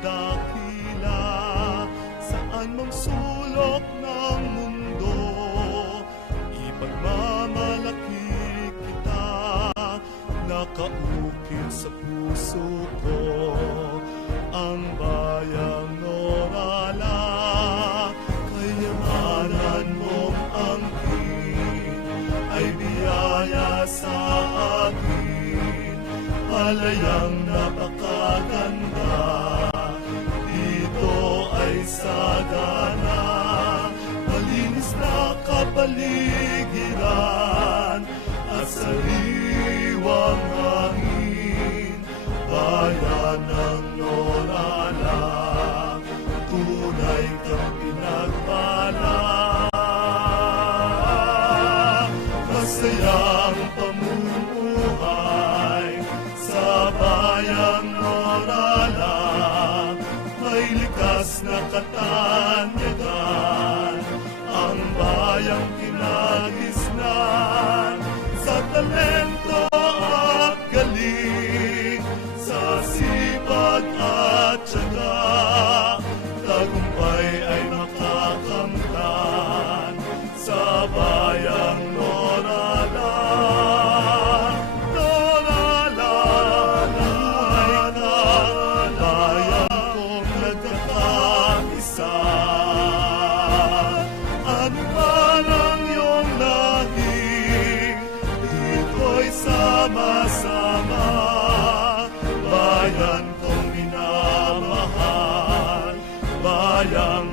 dakila, saan mang sulok ng mundo, ipagmamalaki kita, nakaukit sa puso ko, ang bayang Norala. Kayamanan mong angkin ay biyaya sa akin, palayang napakaganda, dito ay sagana, malinis na kapaligiran at sariwang hangin, bayan ng Norala, tunay kang pinagpala. Masayang pamumuhay sa bayang Norala, may likas na katanyagan, ang bayang kinagisnan sa talento at galing, sa sipag at tiyaga, tagumpay ay makakamtan sa bayang Norala. Norala, buhay ka, bayan kong nagkakaisa. Ano man ang iyong lahing, dito'y sama-sama, bayan kong minamahal, bayang